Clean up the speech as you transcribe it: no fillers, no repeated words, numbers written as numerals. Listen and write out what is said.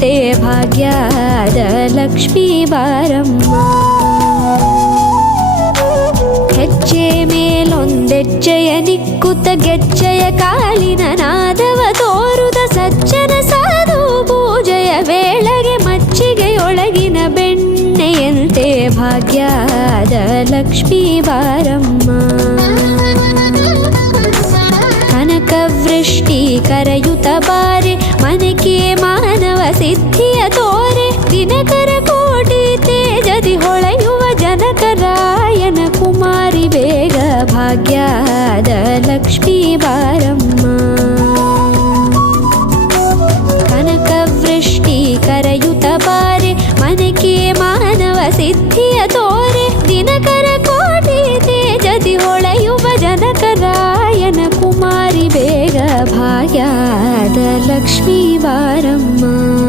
ತೇ ಭಾಗ್ಯದ ಲಕ್ಷ್ಮೀ ಬಾರಮ್ಮ. ಹೆಜ್ಜೆ ಮೇಲೊಂದೆಜ್ಜೆಯ ನಿಕ್ಕುತ್ತ ಗೆಜ್ಜೆಯ ಕಾಲಿನ ನಾದವ ತೋರುದ ಸಜ್ಜನ ಸಾಧು ಪೂಜೆಯ ವೇಳೆಗೆ ಮಜ್ಜಿಗೆಯೊಳಗಿನ ಬೆಣ್ಣೆಯಂತೆ ಭಾಗ್ಯದ ಲಕ್ಷ್ಮೀ ಬಾರಮ್ಮ. ಕನಕವೃಷ್ಟಿ ಕರೆಯುತ್ತ ಬಾರೆ ಮನಕೆ ಮಾನವ ಸಿದ್ಧಿಯ ತೋರೆ ದಿನಕರ ಕೋಟಿ ತೇಜದಿ ಹೊಳೆಯುವ ಜನಕರಾಯನ ಕುಮಾರಿ ಬೇಗ ಭಾಗ್ಯದ ಲಕ್ಷ್ಮೀ ಬಾರಮ್ಮ. ಕನಕವೃಷ್ಟಿ ಕರೆಯುತ್ತ ಬಾರೆ ಮನಕೆ ಮಾನವ ಸಿದ್ಧಿಯ ತೋರೆ ದಿನಕರ ಕೋಟಿ ತೇಜದಿ ಹೊಳೆಯುವ ಜನಕರಾಯನ ಕುಮಾರಿ ಬೇಗ ಭಾಗ್ಯದ ಲಕ್ಷ್ಮೀ ಬಾರಮ್ಮ.